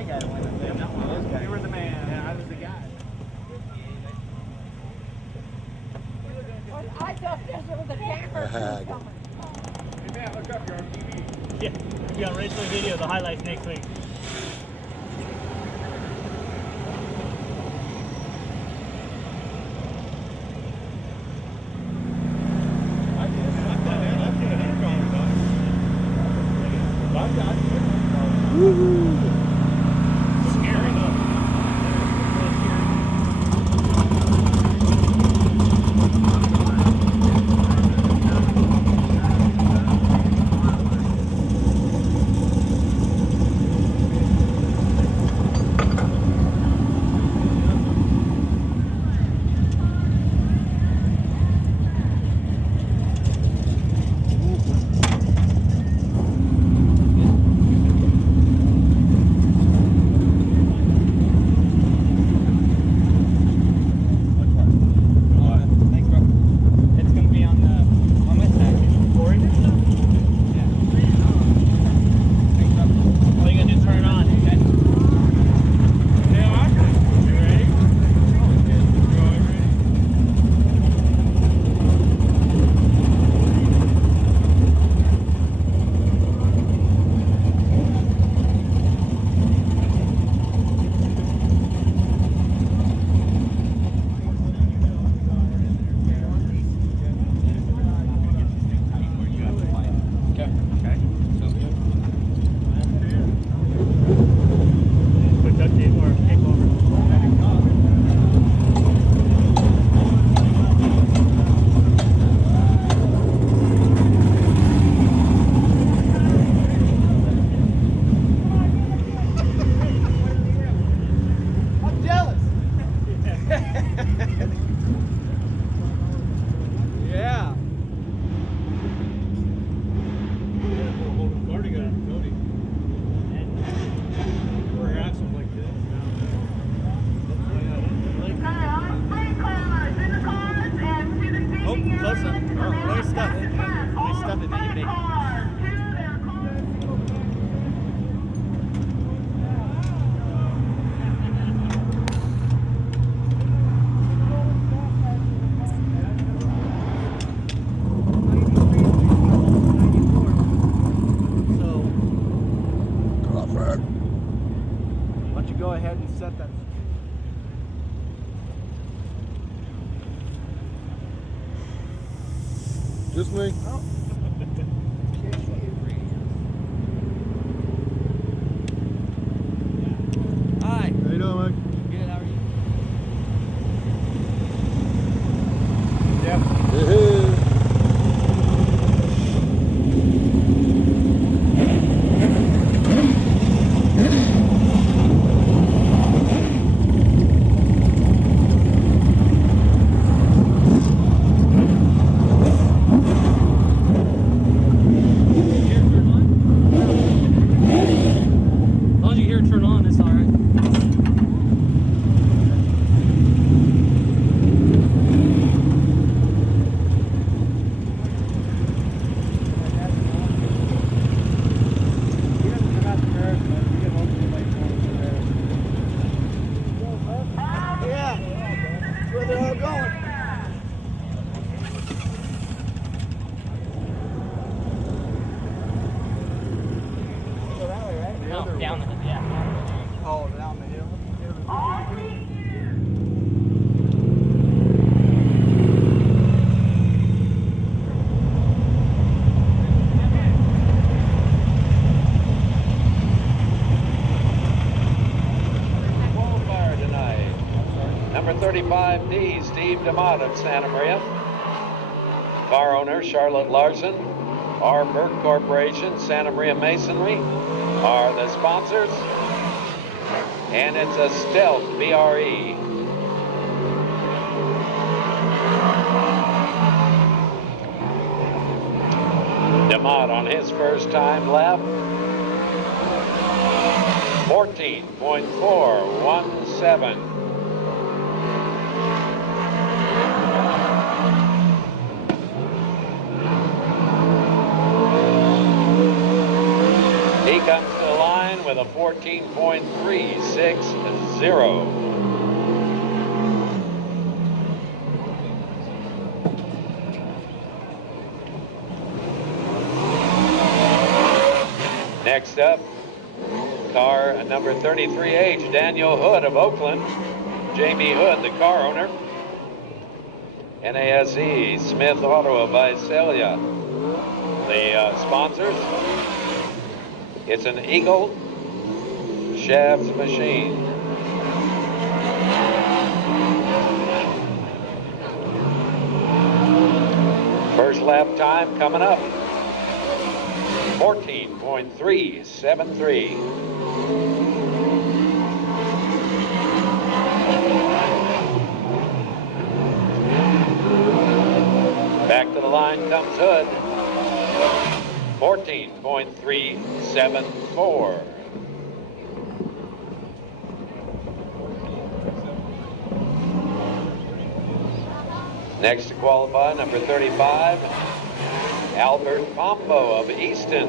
white guy that went up there. Not one of those guys. You were the man. Yeah, I was the guy. I thought this was a camera coming. Hey, Matt, look up. You're on TV. Yeah, we got racial video, the highlights next week. Go ahead and set that. Just me. Oh. How Hi. you doing, Mike? Good, how are you? Yeah. Hey. Down the hill, yeah. Oh, down the hill. Qualifier tonight. Number 35D, Steve DeMott of Santa Maria. Car owner, Charlotte Larson. R. Burke Corporation, Santa Maria Masonry are the sponsors. And it's a Stealth BRE. DeMott on his first time lap. 14.417. He comes to the line with a 14.360. Next up, car number 33H, Daniel Hood of Oakland. Jamie Hood, the car owner. NASE, Smith Auto of Visalia. The sponsors, it's an Eagle Shafts machine. First lap time coming up. 14.373. Back to the line comes Hood. 14.374. Next to qualify, number 35, Albert Pombo of Easton.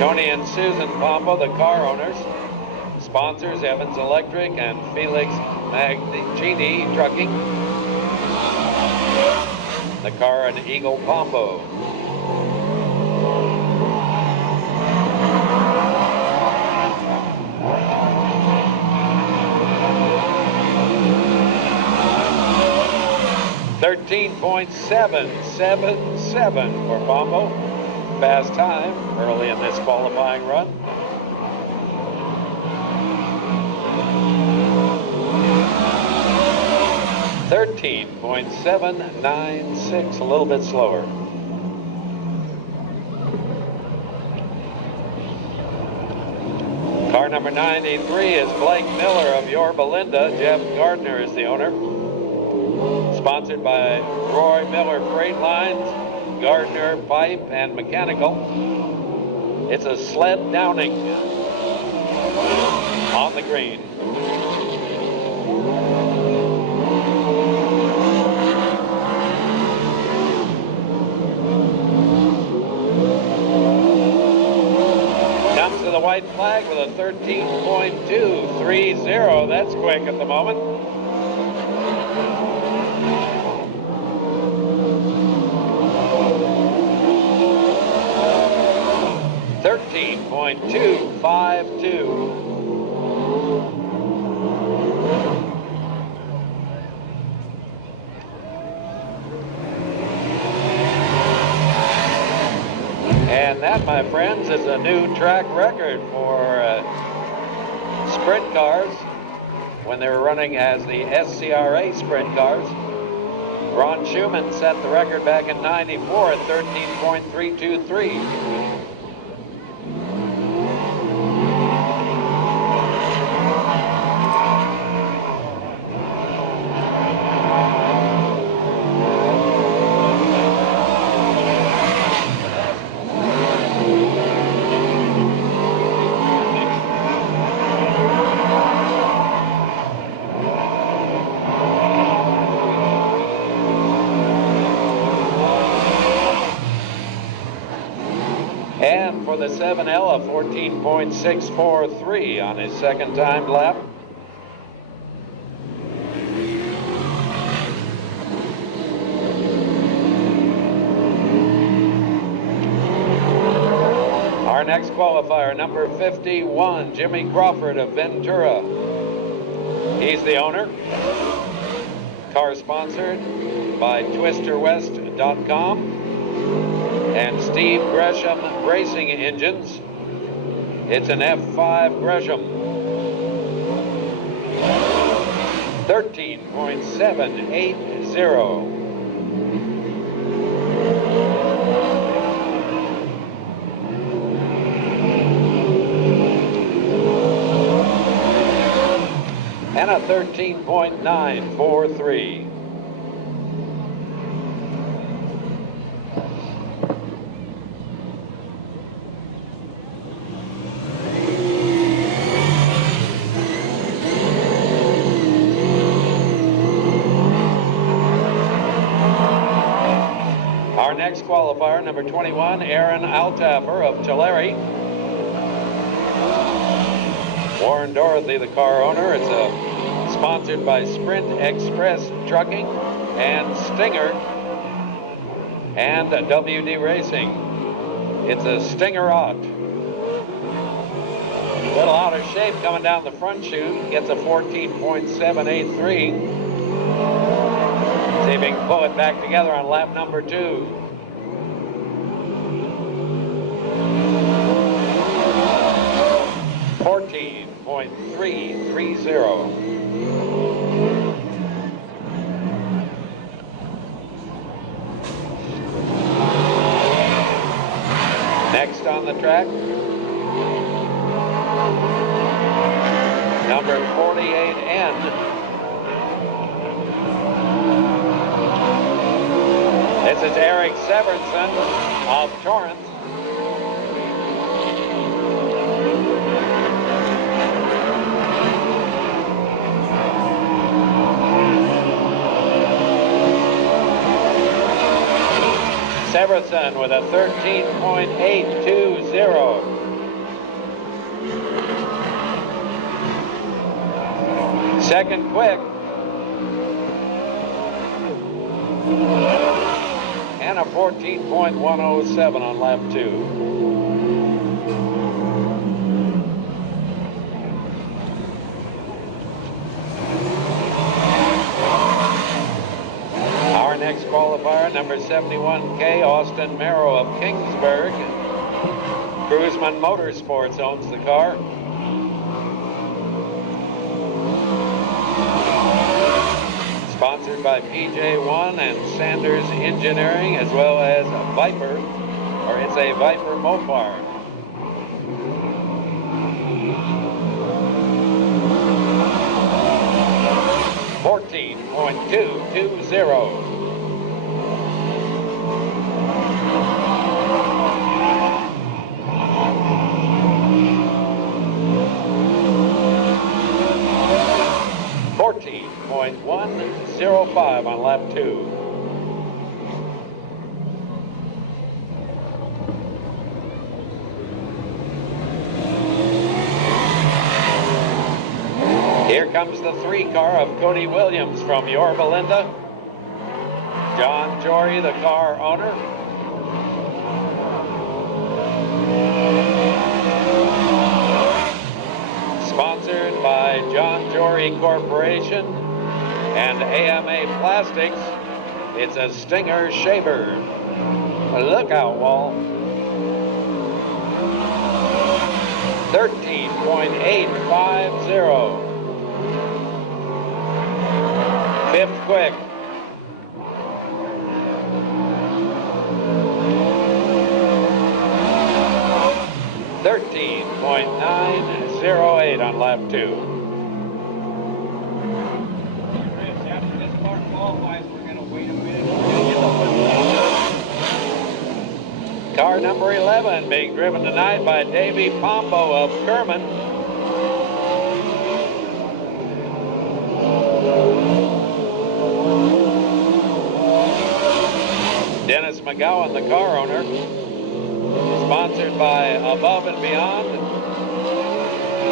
Tony and Susan Pombo, the car owners. Sponsors, Evans Electric and Felix Maggini Trucking. The car and Eagle Pombo. .777 for Pombo. Fast time early in this qualifying run. .796, a little bit slower. Car number 93 is Blake Miller of Yorba Linda. Jeff Gardner is the owner. Sponsored by Roy Miller Freight Lines, Gardner Pipe and Mechanical. It's a sled downing on the green. Comes to the white flag with a 13.230. That's quick at the moment. 13.252. And that, my friends, is a new track record for sprint cars when they were running as the SCRA sprint cars. Ron Schumann set the record back in '94 at 13.323. And for the 7L, a 14.643 on his second timed lap. Our next qualifier, number 51, Jimmy Crawford of Ventura. He's the owner. Car sponsored by TwisterWest.com. And Steve Gresham Racing Engines. It's an F5 Gresham. 13.780. And a 13.943. Our next qualifier, number 21, Aaron Altaffer of Tulare. Warren Dorothy, the car owner. It's sponsored by Sprint Express Trucking and Stinger and WD Racing. It's a Stinger-Ott. A little out of shape coming down the front chute. Gets a 14.783. See if he can pull it back together on lap number 2. .330. Next on the track, number 48N. This is Eric Severinsen of Torrance. Severson with a 13.820. Second quick. And a 14.107 on lap 2. Next qualifier, number 71K, Austin Merrow of Kingsburg. Cruzman Motorsports owns the car. Sponsored by PJ1 and Sanders Engineering, as well as Viper, or it's a Viper Mopar. .220. 14.105 on lap 2. Here comes the 3 car of Cody Williams from Yorba Linda. John Jory, the car owner. Sponsored by John Jory Corporation and AMA Plastics. It's a Stinger Shaver. A lookout wall. 13.850. Fifth quick. .908 on lap 2. After this car qualifies, we're going to wait a minute. Car number 11 being driven tonight by Davey Pombo of Kerman. Dennis McGowan, the car owner. Sponsored by Above and Beyond,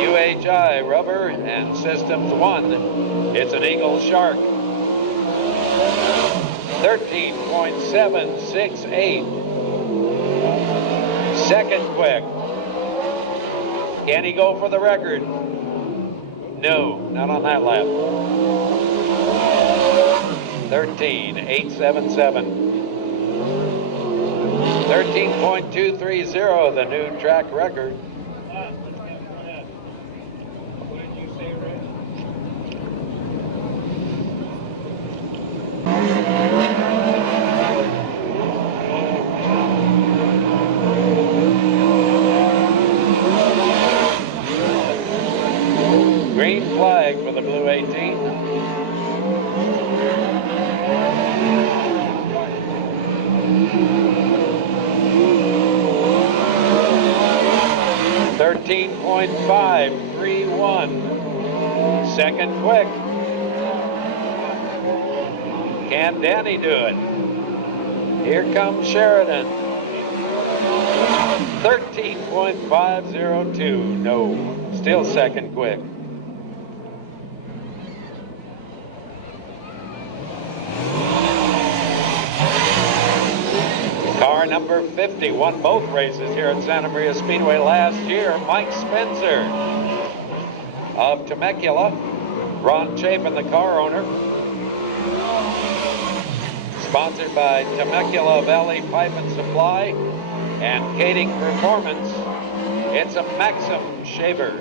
UHI Rubber, and Systems 1. It's an Eagle Shark. 13.768. Second quick. Can he go for the record? No, not on that lap. 13.877. 13.230, the new track record. What did you say, Rich? Green flag for the blue 18. 13.531. Second quick. Can Danny do it? Here comes Sheridan. 13.502. No. Still second quick. Car number 50 won both races here at Santa Maria Speedway last year. Mike Spencer of Temecula. Ron Chapin, the car owner. Sponsored by Temecula Valley Pipe and Supply and Kading Performance. It's a Maxim shaver.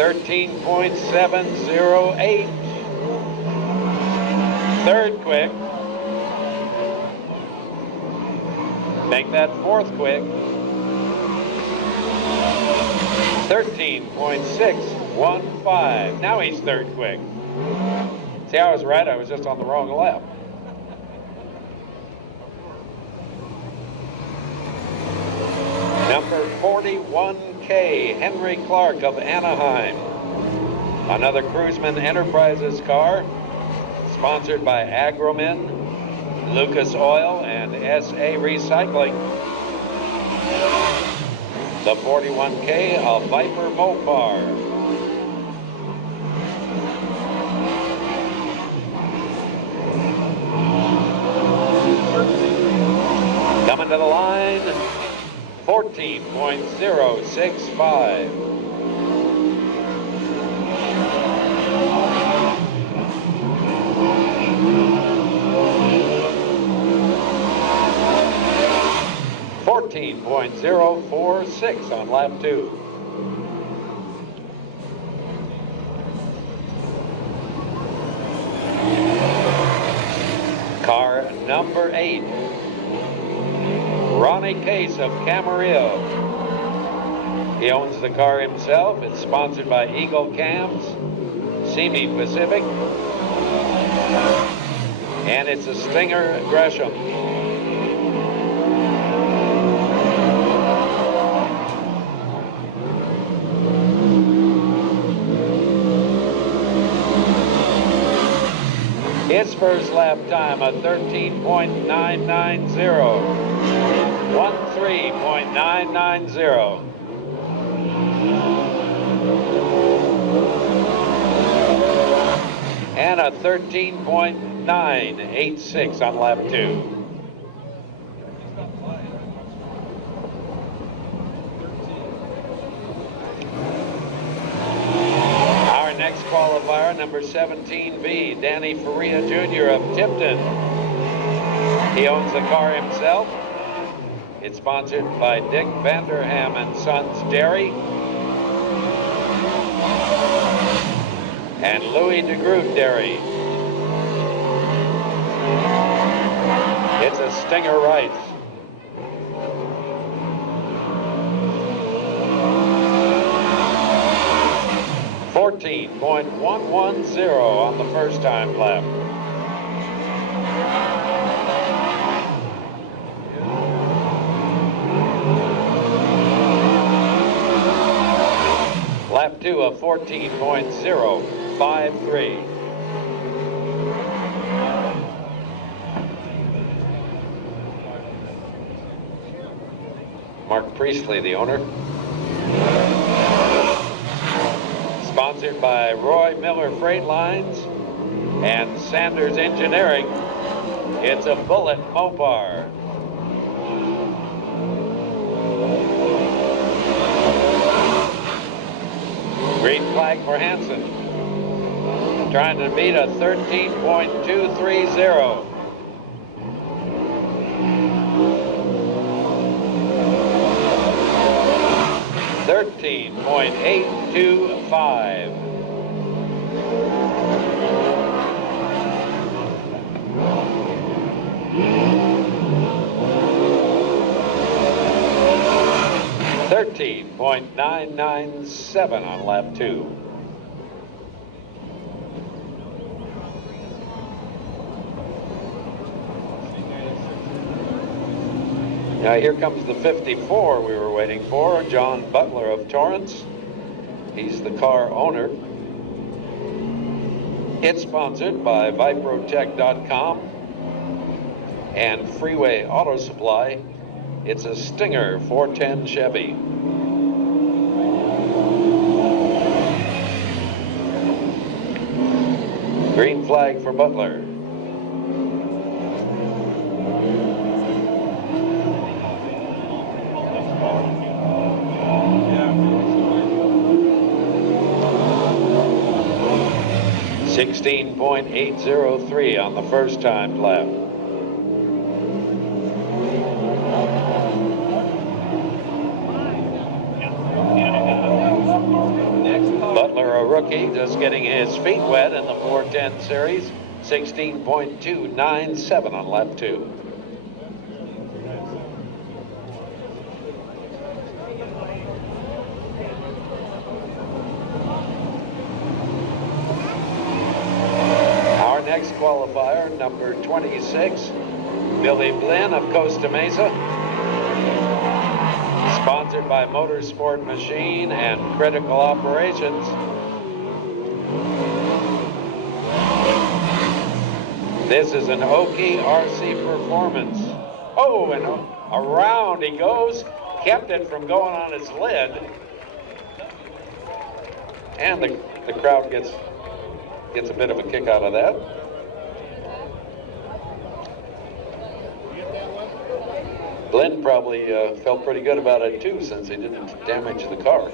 .708. Third quick. Make that fourth quick. 13.615. Now he's third quick. See, I was right. I was just on the wrong lap. Number 41K, Henry Clark of Anaheim. Another Cruiseman Enterprises car, sponsored by Agromin, Lucas Oil, and SA Recycling. The 41K, a Viper Mopar. Coming to the line, 14.065. .046 on lap 2. Car number 8. Ronnie Case of Camarillo. He owns the car himself. It's sponsored by Eagle Cams, Semi Pacific, and it's a Stinger Gresham. His first lap time, a 13.990. 13.990. And a 13.986 on lap 2. Our next qualifier, number 17B, Danny Faria Jr. of Tipton. He owns the car himself. It's sponsored by Dick Vanderham and Sons Dairy and Louis DeGroot Dairy. It's a Stinger Rights. .110 on the first time lap. Lap 2 of 14.053. Mark Priestley, the owner. Sponsored by Roy Miller Freight Lines and Sanders Engineering. It's a Bullet Mopar. Green flag for Hansen. Trying to beat a 13.230. .825. .997 on lap 2. Now here comes the 54 we were waiting for, John Butler of Torrance. He's the car owner. It's sponsored by Viprotech.com and Freeway Auto Supply It's a Stinger 410 Chevy. Green flag for Butler. Yeah. 16.803 on the first time lap. Butler, a rookie, just getting his feet wet in the 410 series. 16.297 on lap 2. Our next qualifier, number 26, Billy Blinn of Costa Mesa. Sponsored by Motorsport Machine and Critical Operations. This is an Oki RC Performance. Oh, and around he goes. Kept it from going on its lid. And the crowd gets a bit of a kick out of that. Blinn probably felt pretty good about it too, since he didn't damage the car.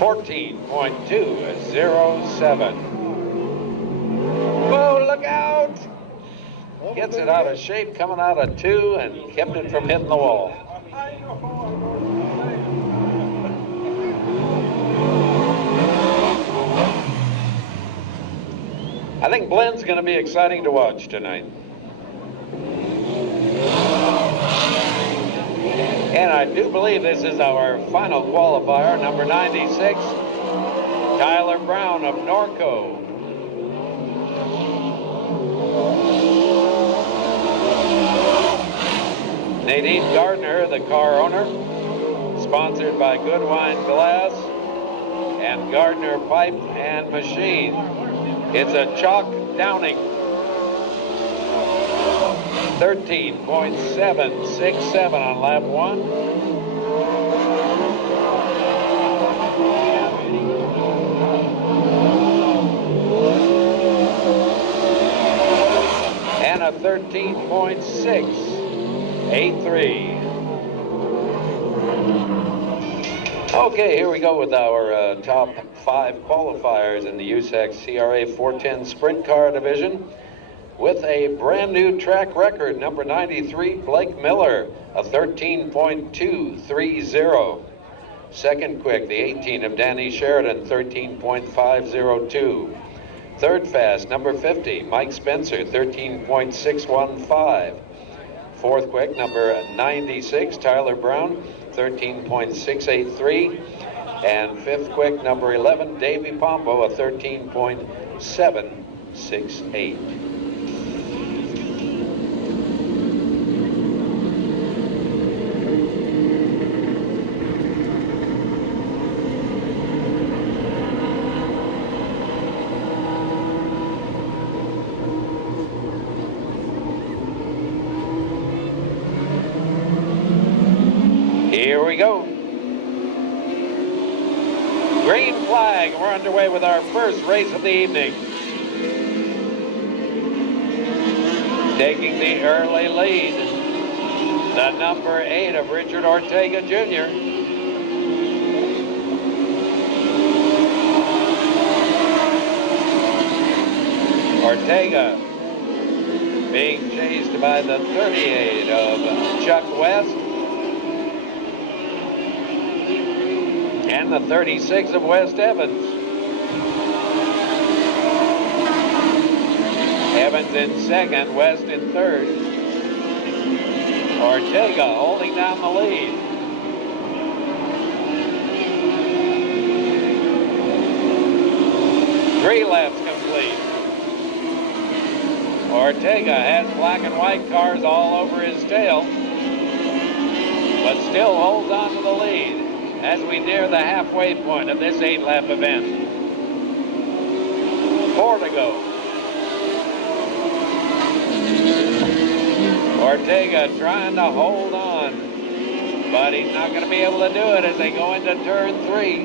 .207. Whoa, look out! Gets it out of shape, coming out of 2, and kept it from hitting the wall. I think Blinn's going to be exciting to watch tonight. And I do believe this is our final qualifier, number 96, Tyler Brown of Norco. Nadine Gardner, the car owner, sponsored by Goodwine Glass and Gardner Pipe and Machine. It's a chalk downing. 13.767 on lap 1. And a 13.683. Okay, here we go with our top 5 qualifiers in the USAC CRA 410 Sprint Car Division. With a brand new track record, number 93, Blake Miller, a 13.230. Second quick, the 18 of Danny Sheridan, 13.502. Third fast, number 50, Mike Spencer, 13.615. Fourth quick, number 96, Tyler Brown, 13.683. And fifth quick, number 11, Davey Pompo, a 13.768. Here we go. Green flag. We're underway with our first race of the evening. Taking the early lead, the number 8 of Richard Ortega Jr. Ortega being chased by the 38 of Chuck West. And the 36 of West Evans. Evans in second, West in third. Ortega holding down the lead. Three laps complete. Ortega has black and white cars all over his tail, but still holds on to the lead as we near the halfway point of this 8-lap event. 4 to go. Ortega trying to hold on, but he's not going to be able to do it as they go into turn 3.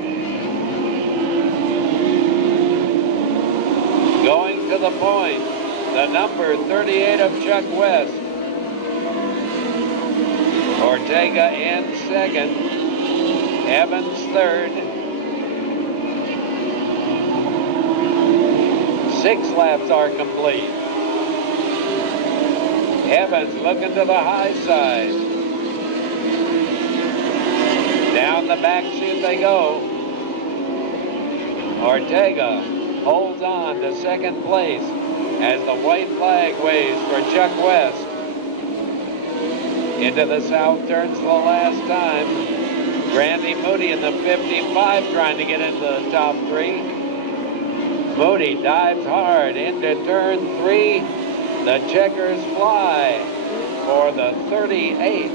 Going to the point, the number 38 of Chuck West. Ortega in second, Evans third. 6 laps are complete. Evans looking to the high side. Down the back chute they go. Ortega holds on to second place as the white flag waves for Chuck West. Into the south turns for the last time. Randy Moody in the 55 trying to get into the top 3. Moody dives hard into turn 3. The checkers fly for the 38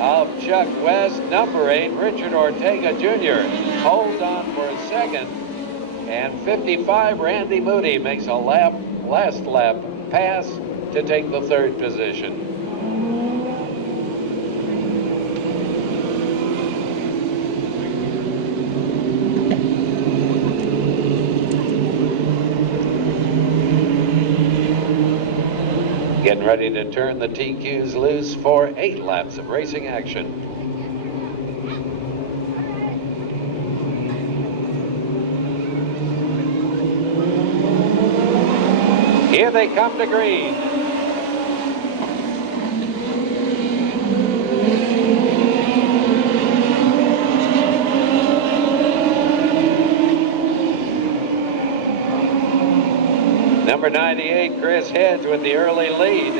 of Chuck West. Number 8, Richard Ortega Jr. holds on for a second. And 55, Randy Moody makes a last lap pass to take the 3rd position. Getting ready to turn the TQs loose for 8 laps of racing action. Here they come to green. Number 98, Chris Hedge with the early lead.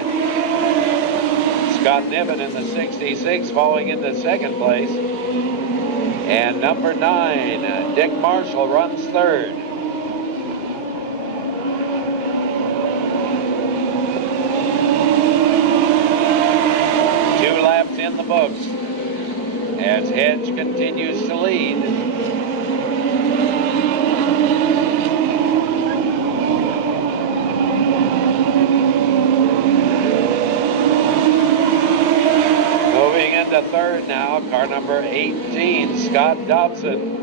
Scott Niven in the 66 falling into second place. And number 9, Dick Marshall runs third. Two laps in the books as Hedge continues to lead. To third now, car number 18, Scott Dobson.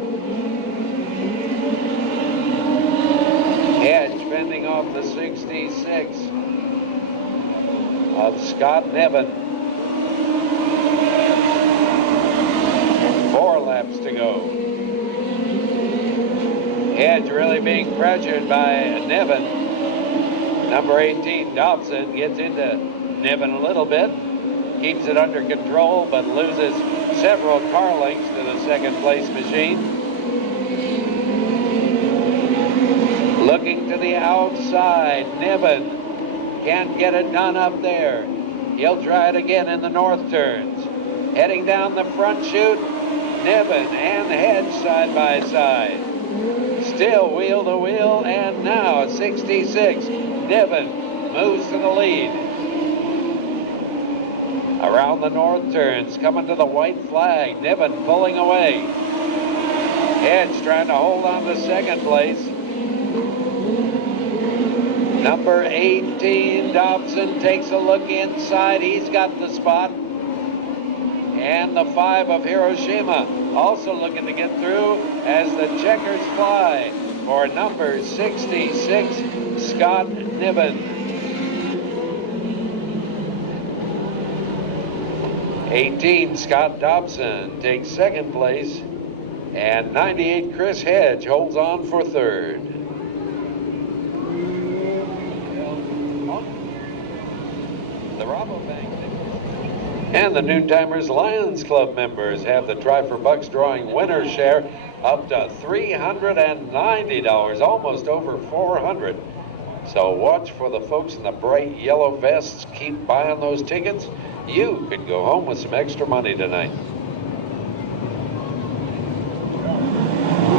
Hedge fending off the 66 of Scott Niven. 4 laps to go. Hedge really being pressured by Niven. Number 18, Dobson, gets into Niven a little bit. Keeps it under control, but loses several car lengths to the second place machine. Looking to the outside, Niven can't get it done up there. He'll try it again in the north turns. Heading down the front chute, Niven and Hedge side by side. Still wheel to wheel, and now 66. Niven moves to the lead. Around the north turns, coming to the white flag. Niven pulling away. Hedge trying to hold on to second place. Number 18, Dobson, takes a look inside. He's got the spot. And the 5 of Hiroshima also looking to get through as the checkers fly for number 66, Scott Niven. 18, Scott Dobson takes second place, and 98, Chris Hedge holds on for third. The Rabobank and the Noontimers Lions Club members have the Try for Bucks drawing winner share up to $390, almost over $400. So watch for the folks in the bright yellow vests. Keep buying those tickets. You could go home with some extra money tonight.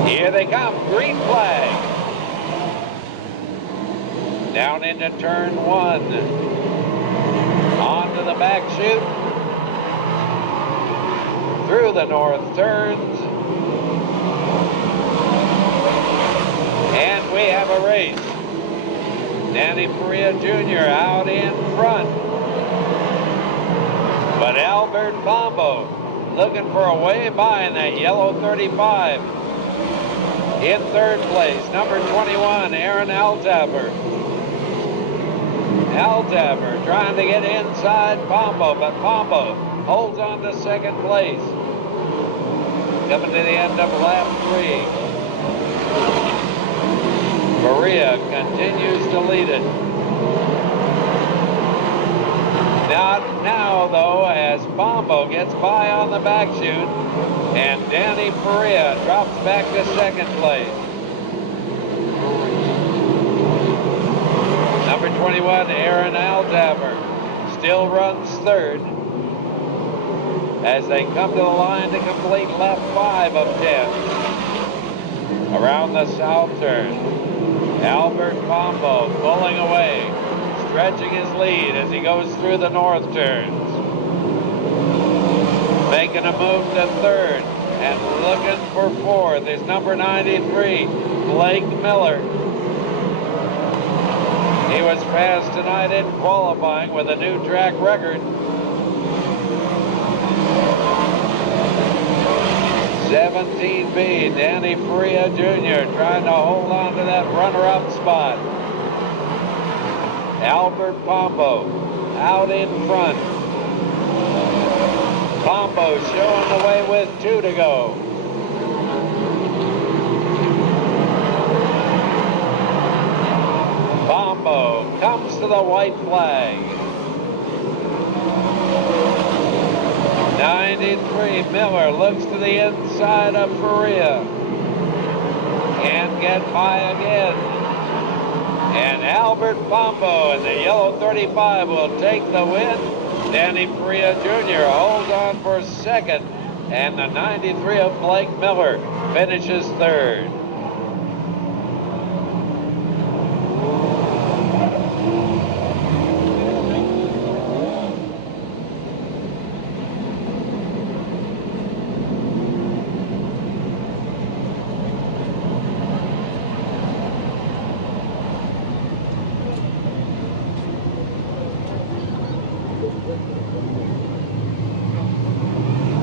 Here they come, green flag. Down into turn 1. Onto the back chute. Through the north turns. And we have a race. Danny Perea Jr. out in front. But Albert Pombo looking for a way by in that yellow 35. In third place, number 21, Aaron Altaffer. Altaffer trying to get inside Pombo, but Pombo holds on to second place. Coming to the end of lap 3. Perea continues to lead it. Not now, though, as Pombo gets by on the back chute, and Danny Perea drops back to second place. Number 21, Aaron Altaffer, still runs third as they come to the line to complete lap 5 of 10. Around the south turn, Albert Pombo pulling away, stretching his lead as he goes through the north turns. Making a move to third and looking for fourth is number 93, Blake Miller. He was fast tonight in qualifying with a new track record. 17B, Danny Perea Jr. trying to hold on to that runner-up spot. Albert Pombo out in front. Pombo showing the way with 2 to go. Pombo comes to the white flag. 93, Miller looks to the inside of Perea. Can't get by again. And Albert Pombo in the yellow 35 will take the win. Danny Perea Jr. holds on for second, and the 93 of Blake Miller finishes third.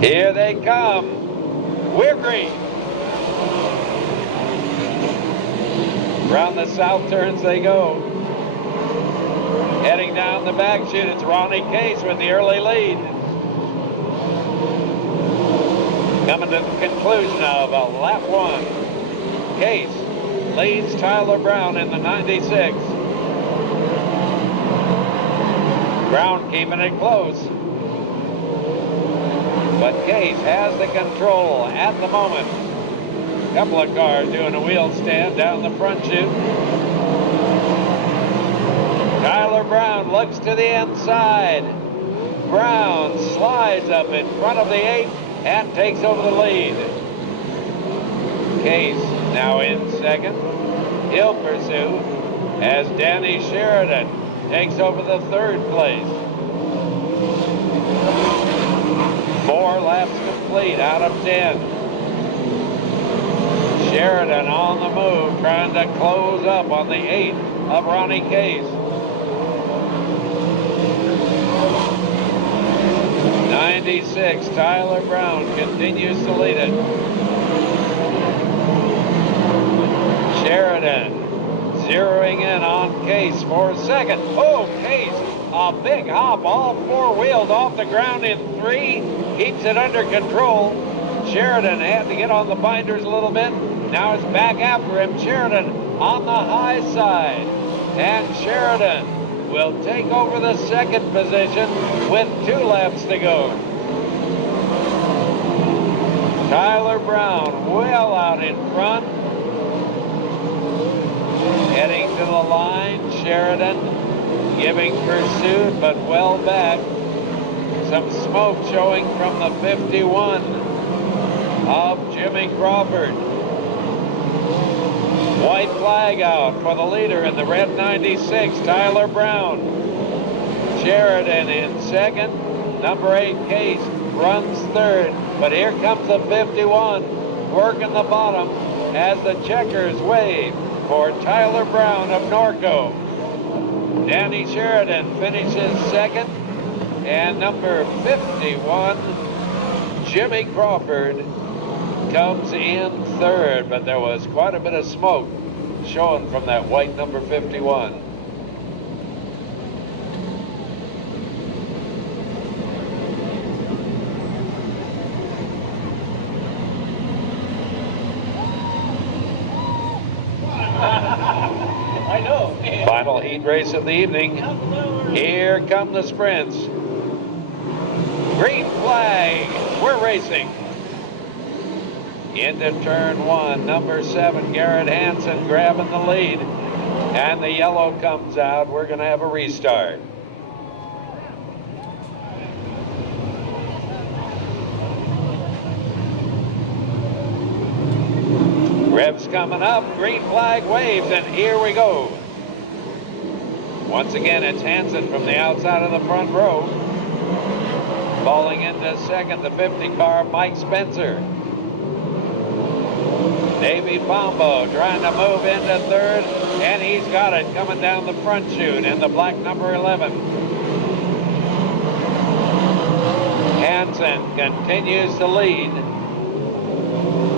Here they come. We're green. Around the south turns they go. Heading down the back chute, it's Ronnie Case with the early lead. Coming to the conclusion of lap 1. Case leads Tyler Brown in the 96. Brown keeping it close. But Case has the control at the moment. A couple of cars doing a wheel stand down the front chute. Tyler Brown looks to the inside. Brown slides up in front of the 8 and takes over the lead. Case now in second. He'll pursue as Danny Sheridan takes over the third place. 4 laps complete out of 10. Sheridan on the move, trying to close up on the 8 of Ronnie Case. 96, Tyler Brown continues to lead it. Sheridan zeroing in on Case for second. Oh, Case, a big hop, all 4 wheels off the ground in 3. Keeps it under control. Sheridan had to get on the binders a little bit. Now it's back after him. Sheridan on the high side. And Sheridan will take over the second position with 2 laps to go. Tyler Brown well out in front. Heading to the line, Sheridan giving pursuit, but well back. Some smoke showing from the 51 of Jimmy Crawford. White flag out for the leader in the red 96, Tyler Brown. Sheridan in second. Number 8, Case, runs third. But here comes the 51, working the bottom as the checkers wave for Tyler Brown of Norco. Danny Sheridan finishes second, and number 51, Jimmy Crawford, comes in third, but there was quite a bit of smoke showing from that white number 51. I know. Final heat race of the evening. Here come the sprints. Green flag, we're racing. Into turn one, number 7, Garrett Hansen grabbing the lead. And the yellow comes out. We're going to have a restart. Revs coming up, green flag waves, and here we go. Once again, it's Hansen from the outside of the front row. Falling into second, the 50 car, Mike Spencer. Davey Pombo trying to move into third, and he's got it coming down the front chute in the black number 11. Hansen continues to lead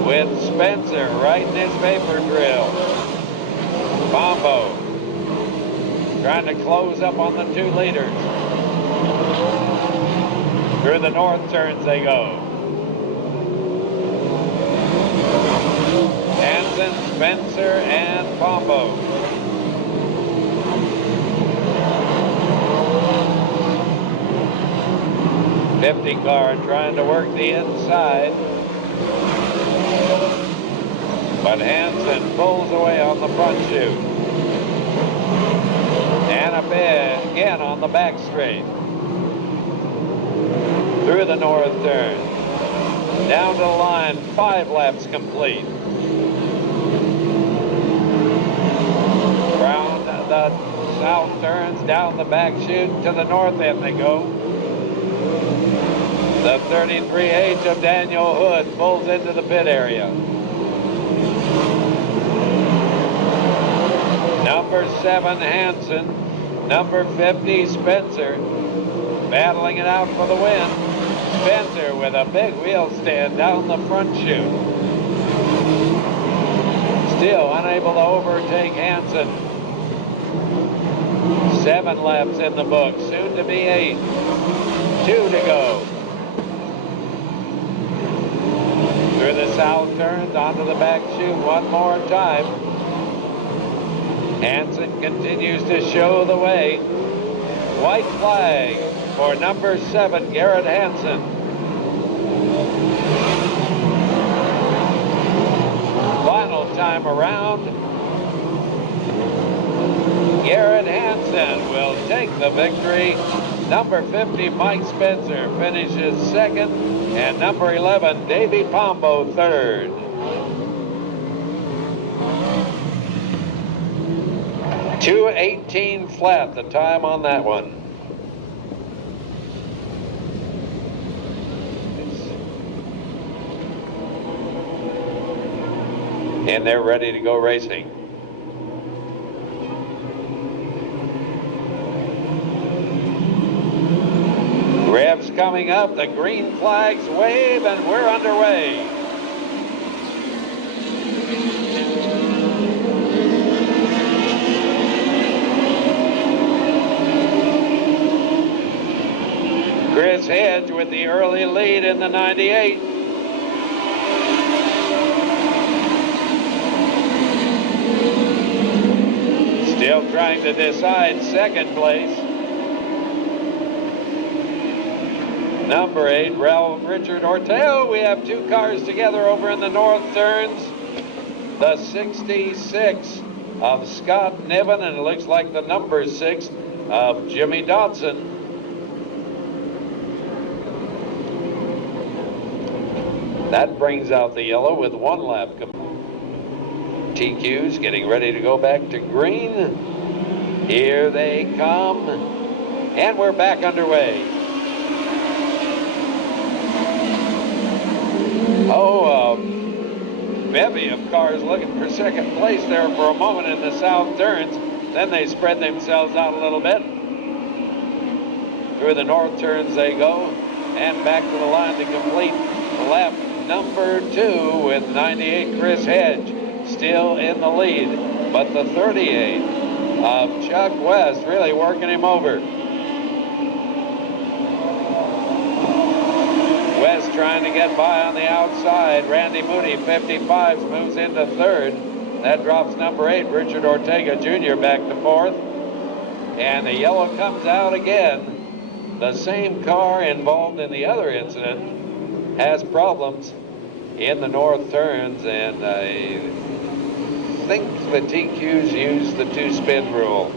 with Spencer right in his vapor drill. Pombo trying to close up on the 2 leaders. Through the north turns they go. Hansen, Spencer, and Pombo. '50 car trying to work the inside. But Hansen pulls away on the front chute. And a bit again on the back straight. Through the north turn. Down to the line, 5 laps complete. Round the south turns, down the back chute, to the north end they go. The 33H of Daniel Hood pulls into the pit area. Number 7, Hansen. Number 50, Spencer. Battling it out for the win. Spencer with a big wheel stand down the front chute. Still unable to overtake Hansen. 7 laps in the book, soon to be 8. 2 to go. Through the south turns, onto the back chute one more time. Hansen continues to show the way. White flag for number 7, Garrett Hansen. Final time around. Garrett Hansen will take the victory. Number 50, Mike Spencer, finishes second, and number 11, Davey Pombo, third. .218 flat, the time on that one. And they're ready to go racing. Revs coming up, the green flags wave, and we're underway. Chris Hedge with the early lead in the 98. Still trying to decide second place. Number 8, Ralph Richard Orteo. We have 2 cars together over in the north turns. The 66 of Scott Niven, and it looks like the number 6 of Jimmy Dodson. That brings out the yellow with 1 lap. TQ's getting ready to go back to green. Here they come, and we're back underway. Oh, a bevy of cars looking for second place there for a moment in the south turns. Then they spread themselves out a little bit. Through the north turns they go, and back to the line to complete lap number 2 with 98 Chris Hedge still in the lead. But the 38 of Chuck West really working him over. West trying to get by on the outside. Randy Moody, 55s, moves into third. That drops number 8, Richard Ortega Jr., back to fourth. And the yellow comes out again. The same car involved in the other incident has problems in the north turns, and I think the TQs use the 2-spin rule.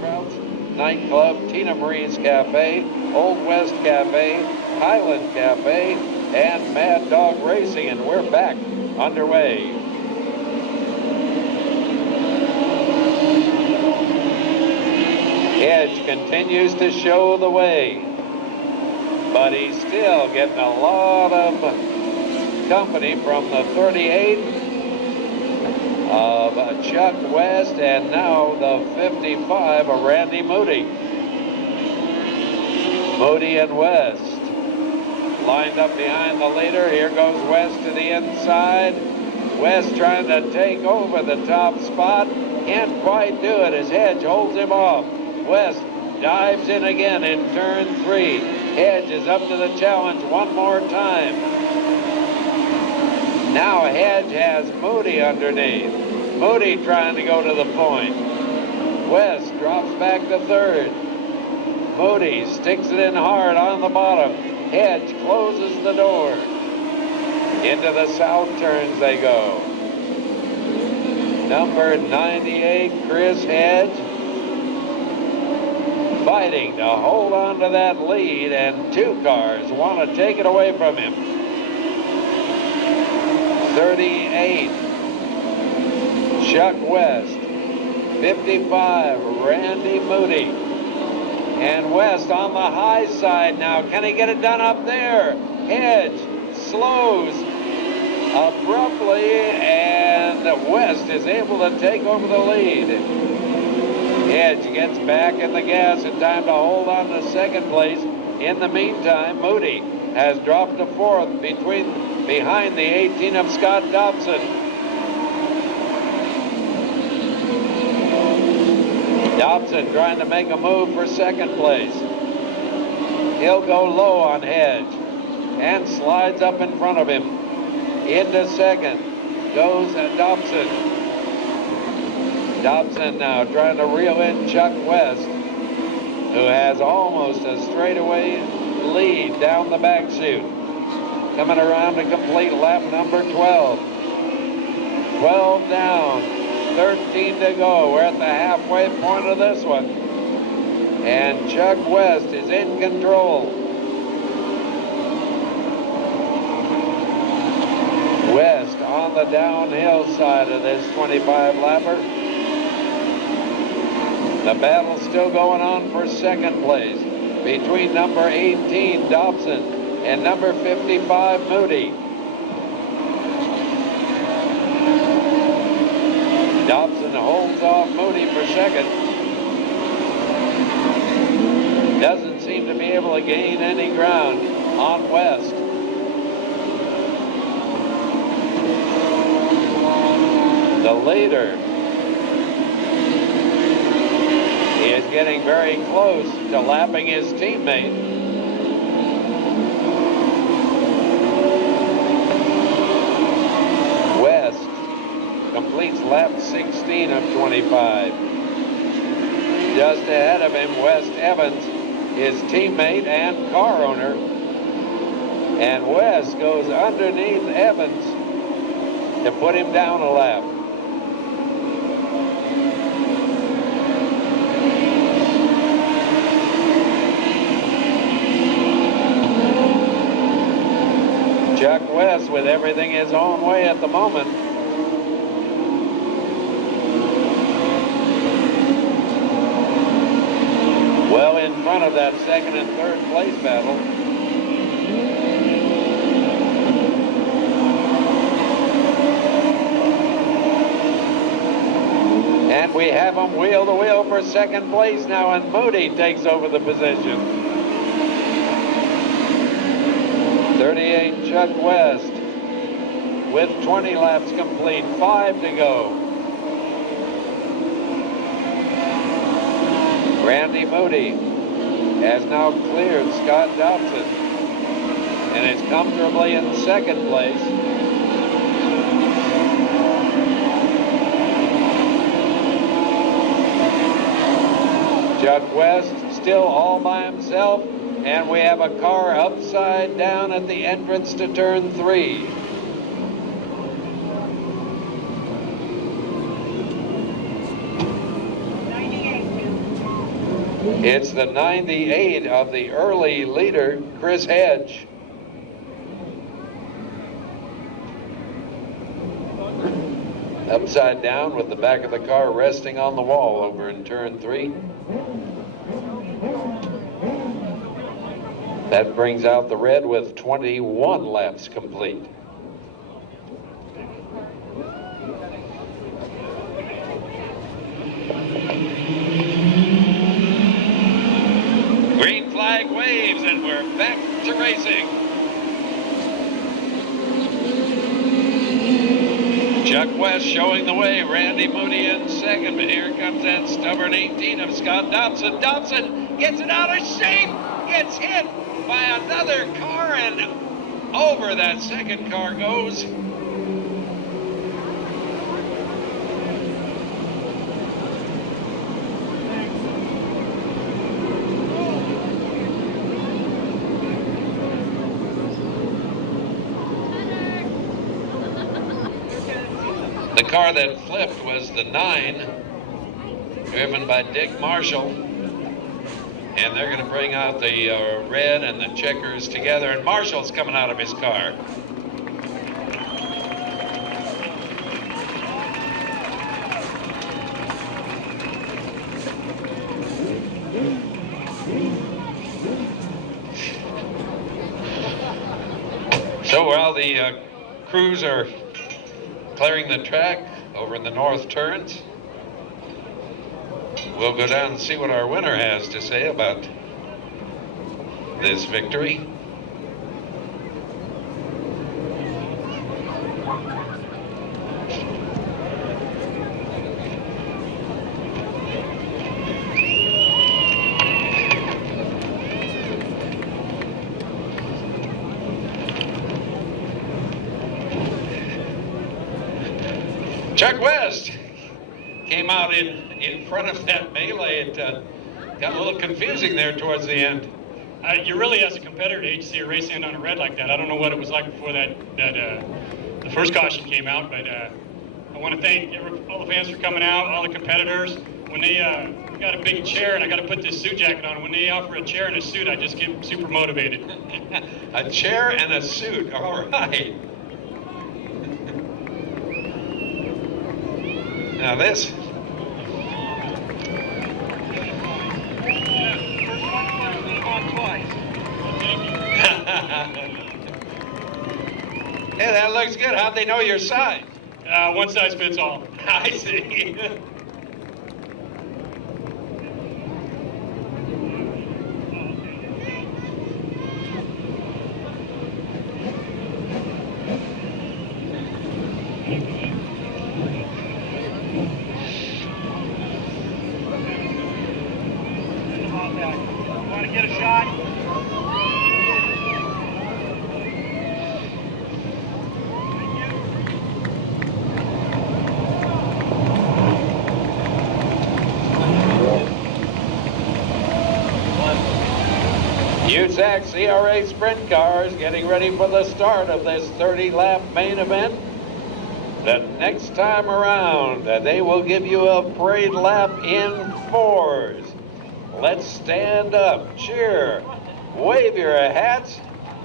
Trout's Nightclub, Tina Marie's Cafe, Old West Cafe, Highland Cafe, and Mad Dog Racing, and we're back underway. Hedge continues to show the way, but he's still getting a lot of company from the 38 of Chuck West, and now the 55 of Randy Moody. Moody and West lined up behind the leader. Here goes West to the inside. West trying to take over the top spot. Can't quite do it as Hedge holds him off. West dives in again in turn 3. Hedge is up to the challenge one more time. Now Hedge has Moody underneath. Moody trying to go to the point. West drops back to third. Moody sticks it in hard on the bottom. Hedge closes the door. Into the south turns they go. Number 98, Chris Hedge, fighting to hold on to that lead, and 2 cars want to take it away from him. 38, Chuck West. 55, Randy Moody. And West on the high side now. Can he get it done up there? Hedge slows abruptly, and West is able to take over the lead. Hedge gets back in the gas in time to hold on to second place. In the meantime, Moody has dropped to fourth behind the 18 of Scott Dobson. Dobson trying to make a move for second place. He'll go low on Hedge and slides up in front of him. Into second goes Dobson. Dobson now trying to reel in Chuck West, who has almost a straightaway lead down the back chute. Coming around to complete lap number 12. 12 down, 13 to go. We're at the halfway point of this one. And Chuck West is in control. West on the downhill side of this 25-lapper. The battle's still going on for second place between number 18, Dobson, and number 55, Moody. Dobson holds off Moody for second. Doesn't seem to be able to gain any ground on West. The leader is getting very close to lapping his teammate. West completes lap 16 of 25. Just ahead of him, Wes Evans, his teammate and car owner. And West goes underneath Evans to put him down a lap. Chuck West with everything his own way at the moment. Well in front of that second and third place battle. And And we have them wheel to wheel for second place now, and Moody takes over the position. 38 Chuck West with 20 laps complete, 5 to go. Randy Moody has now cleared Scott Dobson and is comfortably in second place. Chuck West still all by himself, and we have a car upside down at the entrance to turn 3. It's the 98 of the early leader, Chris Hedge. Upside down with the back of the car resting on the wall over in turn 3. That brings out the red with 21 laps complete. Green flag waves and we're back to racing. Chuck West showing the way, Randy Moody in second, but here comes that stubborn 18 of Scott Dobson. Dobson gets it out of shape, gets hit by another car, and over that second car goes. The car that flipped was the 9, driven by Dick Marshall. And they're going to bring out the red and the checkers together, and Marshall's coming out of his car. So while the crews are clearing the track over in the north turns, we'll go down and see what our winner has to say about this victory. Chuck West came out in front of that melee. It got a little confusing there towards the end. You really, as a competitor, hate to see a race end on a red like that. I don't know what it was like before the first caution came out, but I want to thank all the fans for coming out, all the competitors. When they got a big chair and I got to put this suit jacket on, when they offer a chair and a suit, I just get super motivated. A chair and a suit, all right. Now this. Hey, that looks good. How'd they know your size? One size fits all. I see. Want to get a shot? USAC CRA sprint cars getting ready for the start of this 30-lap main event. The next time around, they will give you a parade lap in 4s. Let's stand up, cheer, wave your hats,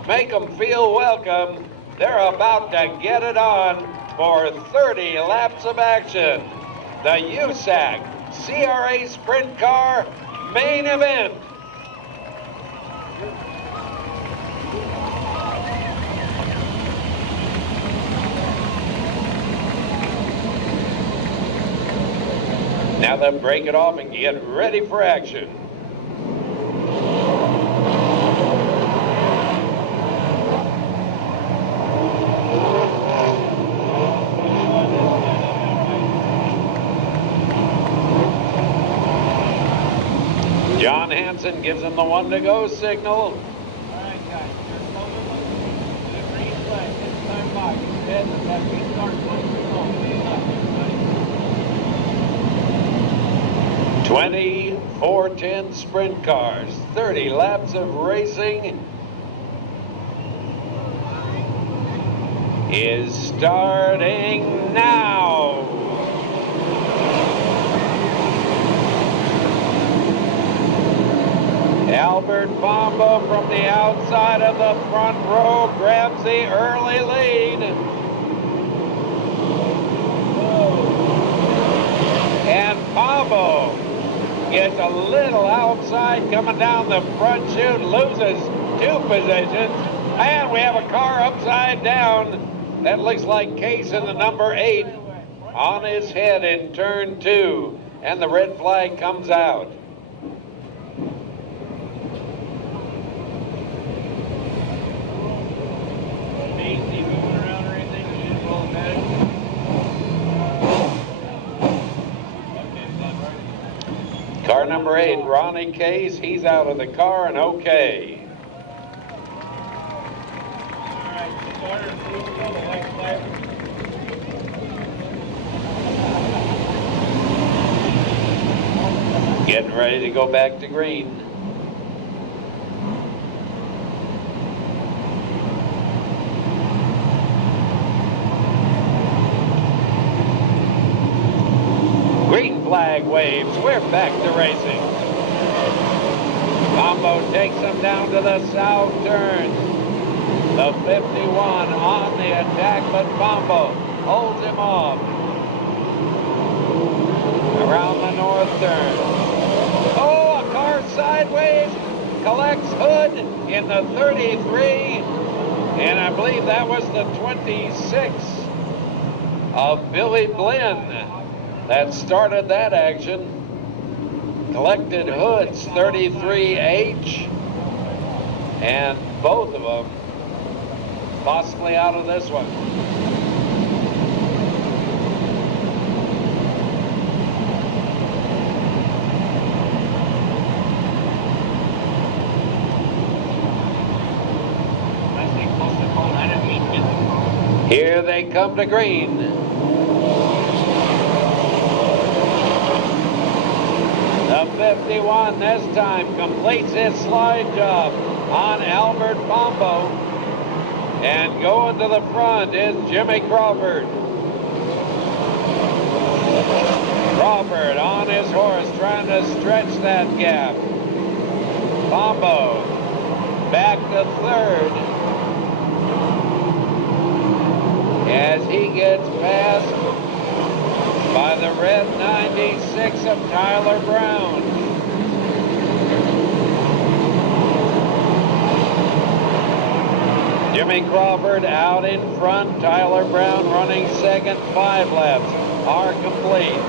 make them feel welcome. They're about to get it on for 30 laps of action. The USAC CRA sprint car main event. Now they'll break it off and get ready for action. John Hansen gives him the 1 to go signal. All right, guys, you're coming to the green flag. It's time box. Head and that restart button. 24-10 sprint cars, 30 laps of racing is starting now. Albert Pombo from the outside of the front row grabs the early lead. And Pombo gets a little outside coming down the front chute, loses 2 positions, and we have a car upside down. That looks like Case in the number 8 on his head in turn 2, and the red flag comes out. Macy moving around or anything? We should roll it back. Car number 8, Ronnie Case, he's out of the car and okay. All right, starter, move to the white flag. Getting ready to go back to green. Green flag waves, we're back to racing. Pombo takes him down to the south turn. The 51 on the attack, but Pombo holds him off. Around the north turn. Oh, a car sideways, collects Hood in the 33, and I believe that was the 26 of Billy Blinn that started that action. Collected Hood's 33H, and both of them possibly out of this one. Here they come to green. The 51 this time completes his slide job on Albert Pombo. And going to the front is Jimmy Crawford. Crawford on his horse trying to stretch that gap. Pombo back to third as he gets passed by the red 96 of Tyler Brown. Jimmy Crawford out in front, Tyler Brown running second. 5 laps are complete.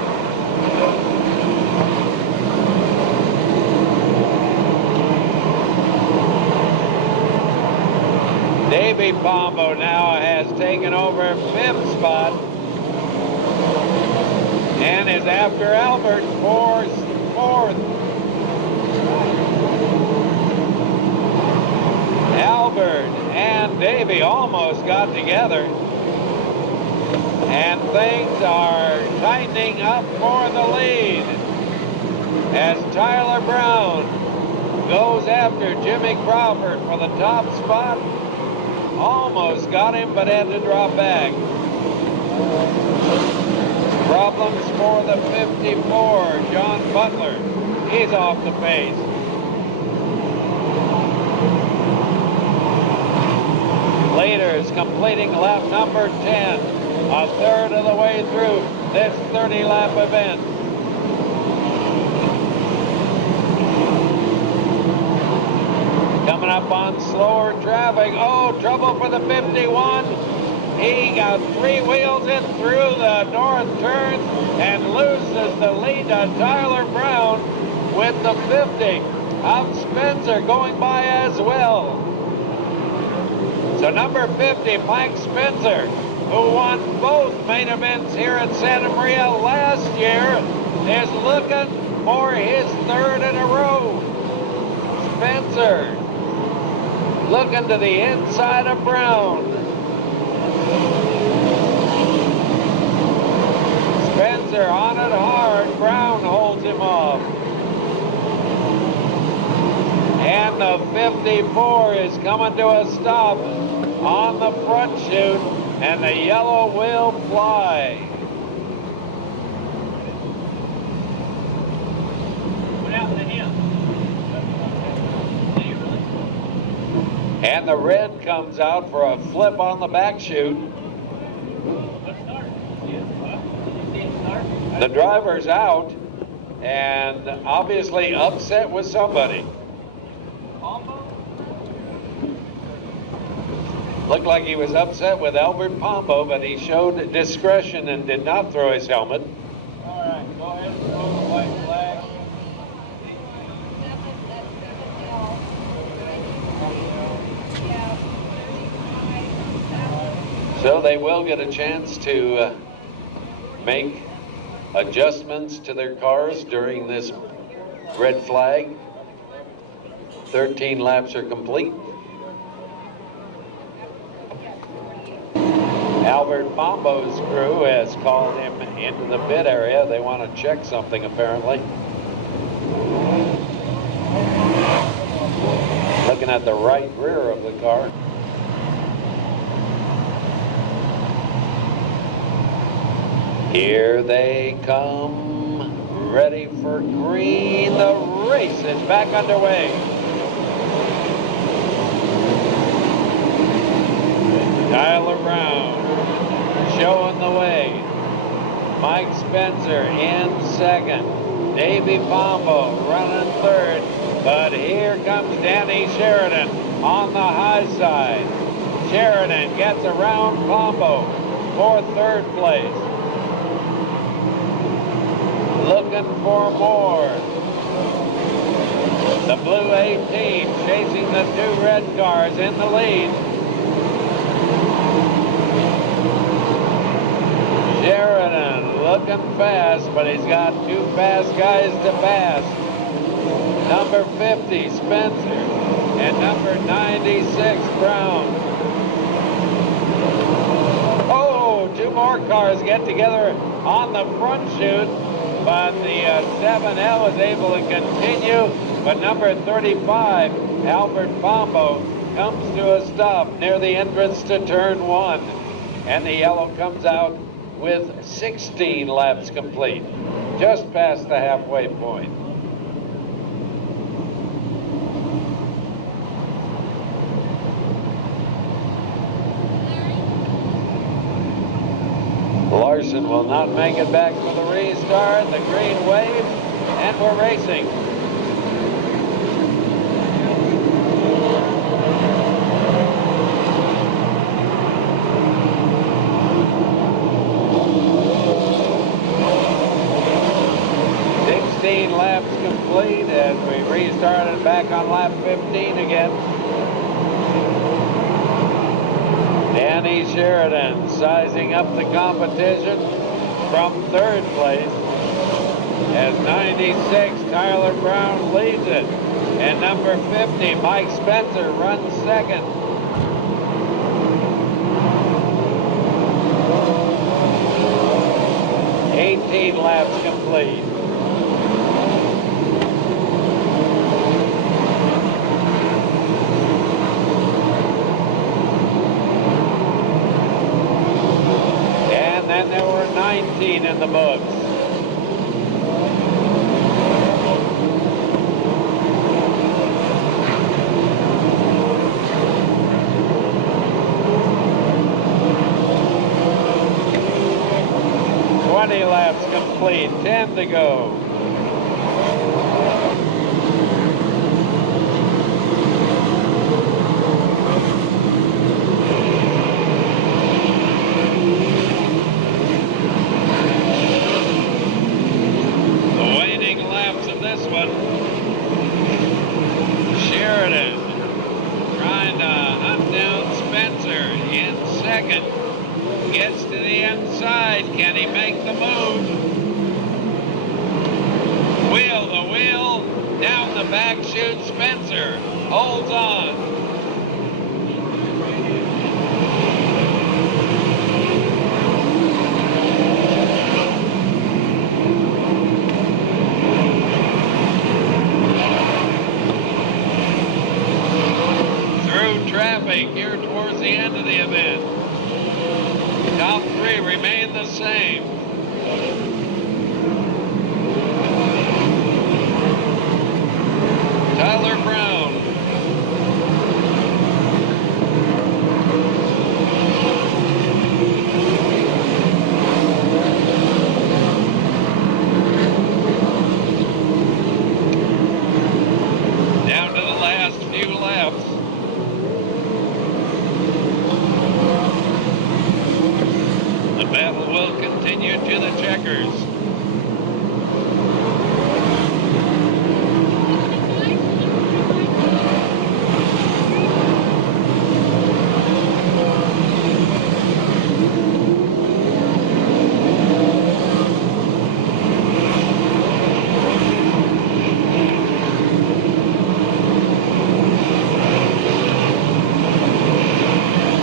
Davey Pombo now has taken over 5th spot and is after Albert for 4th. Albert and Davey almost got together, and things are tightening up for the lead as Tyler Brown goes after Jimmy Crawford for the top spot. Almost got him, but had to drop back. Problems for the 54, John Butler. He's off the pace. Leaders completing lap number 10, a third of the way through this 30-lap event. Coming up on slower traffic. Oh, trouble for the 51. He got 3 wheels in through the north turn and loses the lead to Tyler Brown with the 50 of Spencer going by as well. So number 50, Mike Spencer, who won both main events here at Santa Maria last year, is looking for his 3rd in a row. Spencer looking to the inside of Brown. Spencer on it hard. Brown holds him off. And the 54 is coming to a stop on the front chute, and the yellow will fly. What happened to him? Did he really? And the red comes out for a flip on the back chute. What start? Did you see it start? The driver's out and obviously upset with somebody. Combo? Looked like he was upset with Albert Pombo, but he showed discretion and did not throw his helmet. All right, go ahead and throw the white flag. So they will get a chance to make adjustments to their cars during this red flag. 13 laps are complete. Albert Pombo's crew has called him into the pit area. They want to check something apparently. Looking at the right rear of the car. Here they come, ready for green. The race is back underway. Tyler Brown showing the way. Mike Spencer in second. Davey Pombo running third. But here comes Danny Sheridan on the high side. Sheridan gets around Pombo for 3rd place. Looking for more. The blue 18 chasing the 2 red cars in the lead. Sheridan looking fast, but he's got 2 fast guys to pass. Number 50, Spencer, and number 96, Brown. Oh, 2 more cars get together on the front chute, but the 7L is able to continue, but number 35, Albert Pombo, comes to a stop near the entrance to turn 1, and the yellow comes out with 16 laps complete, just past the halfway point. Larson will not make it back for the restart. The green waves, and we're racing. Laps complete as we restarted back on lap 15 again. Danny Sheridan sizing up the competition from 3rd place as 96 Tyler Brown leads it, and number 50 Mike Spencer runs 2nd. Laps complete. And then there were 19 in the books. Laps complete, 10 to go. right. Can he make the move? Wheel the wheel. Down the back chute. Spencer holds on. Traffic here towards the end of the event. Top three remain the same. Tyler Brown. Down to the last few laps. The battle will continue to the checkers.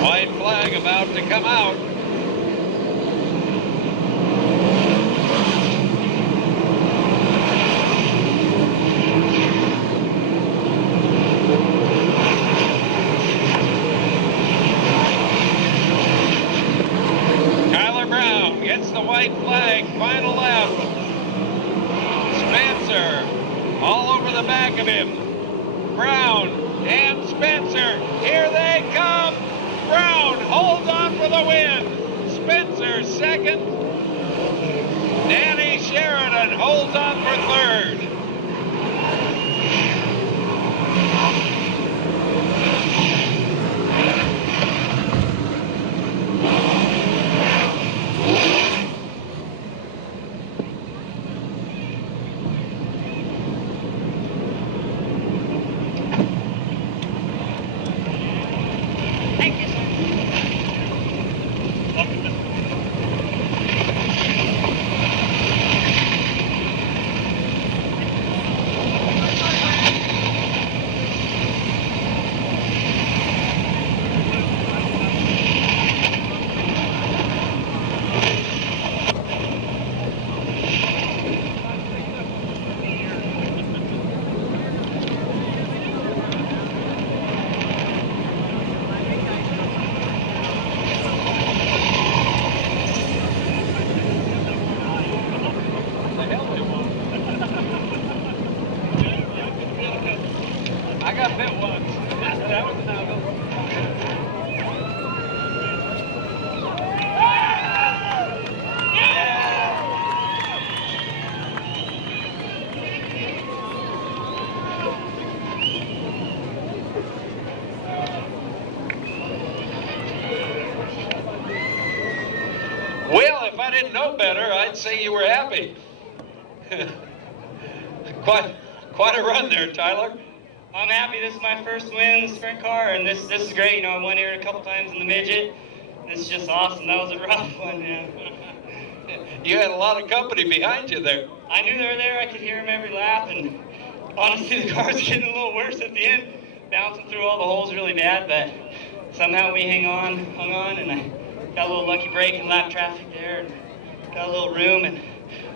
White flag about to come out. Gets the white flag, final lap. Spencer, all over the back of him. Brown and Spencer, here they come. Brown holds on for the win. Spencer second. Danny Sheridan holds on for third. I got bit once. That was another. Well, if I didn't know better, I'd say you were happy. Quite a run there, Tyler. I'm happy. This is my first win in the sprint car, and this is great. You know, I won here a couple times in the midget. This is just awesome. That was a rough one, man. You had a lot of company behind you there. I knew they were there. I could hear them every lap, and honestly, the car's getting a little worse at the end, bouncing through all the holes really bad, but somehow we hung on, and I got a little lucky break in lap traffic there, and got a little room, and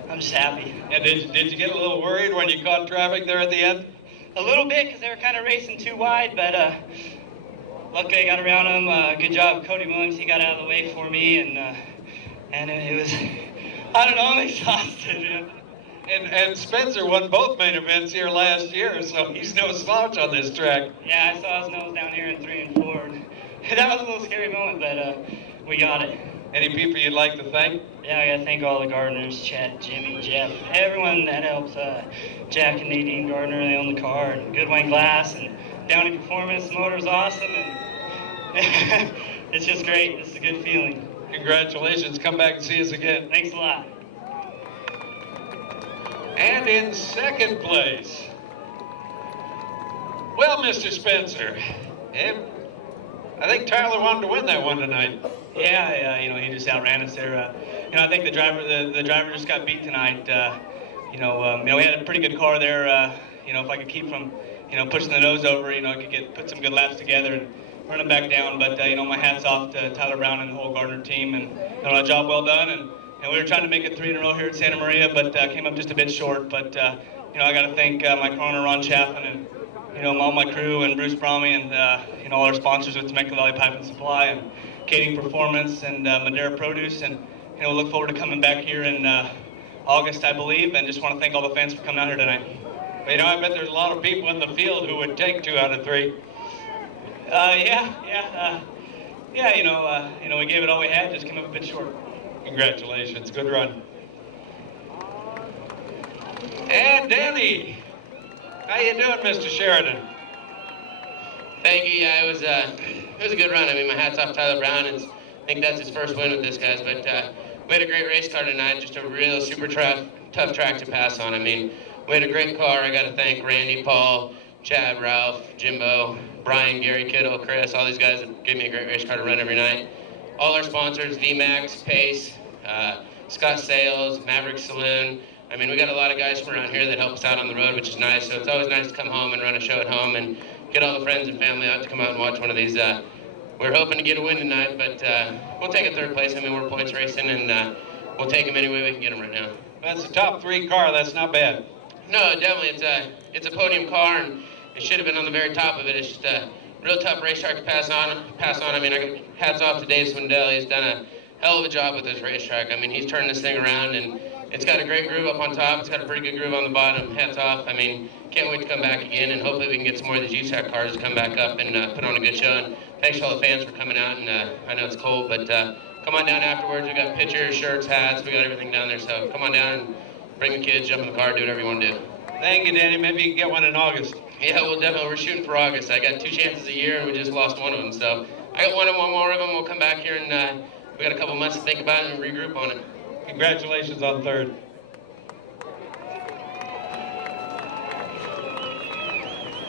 I'm just happy. Yeah, did you get a little worried when you caught traffic there at the end? A little bit, because they were kind of racing too wide, but luckily I got around them. Good job, Cody Williams. He got out of the way for me, and it was, I don't know, I'm exhausted, man. And Spencer won both main events here last year, so he's no slouch on this track. Yeah, I saw his nose down here in 3 and 4. And that was a little scary moment, but we got it. Any people you'd like to thank? Yeah, I gotta thank all the gardeners, Chet, Jimmy, Jeff, everyone that helps. Jack and Nadine Gardner, they own the car, and Goodwin Glass, and Downey Performance. The motor's awesome, and it's just great. This is a good feeling. Congratulations. Come back and see us again. Thanks a lot. And in second place, well, Mr. Spencer, I think Tyler wanted to win that one tonight. Yeah, you know, he just outran us there. I think the driver just got beat tonight. We had a pretty good car there. If I could keep from, pushing the nose over, I could put some good laps together and run it back down. But my hats off to Tyler Brown and the whole Gardner team, and a job well done. And we were trying to make it 3 in a row here at Santa Maria, but came up just a bit short. But I got to thank my owner Ron Chaffin and all my crew and Bruce Bromley and all our sponsors with Temecula Valley Pipe and Supply and Kading Performance and Madera Produce, and we'll look forward to coming back here in August, I believe, and just want to thank all the fans for coming out here tonight. Well, I bet there's a lot of people in the field who would take 2 out of 3. We gave it all we had, just came up a bit short. Congratulations, good run. And Danny, how you doing, Mr. Sheridan? Thank you. Yeah, it was a good run. I mean, my hat's off Tyler Brown. I think that's his first win with this, guys. But we had a great race car tonight. Just a real super tough track to pass on. I mean, we had a great car. I got to thank Randy, Paul, Chad, Ralph, Jimbo, Brian, Gary, Kittle, Chris, all these guys that gave me a great race car to run every night. All our sponsors, VMAX, Pace, Scott Sales, Maverick Saloon. I mean, we got a lot of guys from around here that help us out on the road, which is nice. So it's always nice to come home and run a show at home and get all the friends and family out to come out and watch one of these. We're hoping to get a win tonight, but we'll take a 3rd place. I mean, we're points racing, and we'll take them any way we can get them right now. That's a top 3 car. That's not bad. No, definitely. It's a podium car, and it should have been on the very top of it. It's just a real tough racetrack to pass on. I mean, hats off to Dave Swindell. He's done a hell of a job with this racetrack. I mean, he's turned this thing around, and it's got a great groove up on top. It's got a pretty good groove on the bottom. Hats off. I mean, can't wait to come back again, and hopefully we can get some more of these USAC cars to come back up and put on a good show. And thanks to all the fans for coming out. And I know it's cold, but come on down afterwards. We got pictures, shirts, hats. We got everything down there. So come on down and bring the kids, jump in the car, do whatever you want to do. Thank you, Danny. Maybe you can get one in August. Yeah, well, definitely. We're shooting for August. I got 2 chances a year, and we just lost one of them. So I got one more of them. We'll come back here, and we got a couple months to think about it and regroup on it. Congratulations on 3rd.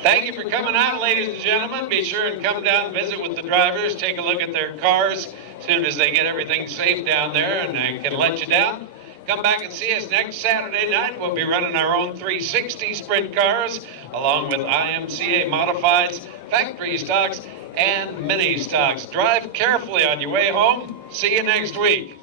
Thank you for coming out, ladies and gentlemen. Be sure and come down and visit with the drivers. Take a look at their cars as soon as they get everything safe down there and they can let you down. Come back and see us next Saturday night. We'll be running our own 360 sprint cars along with IMCA modifieds, factory stocks, and mini stocks. Drive carefully on your way home. See you next week.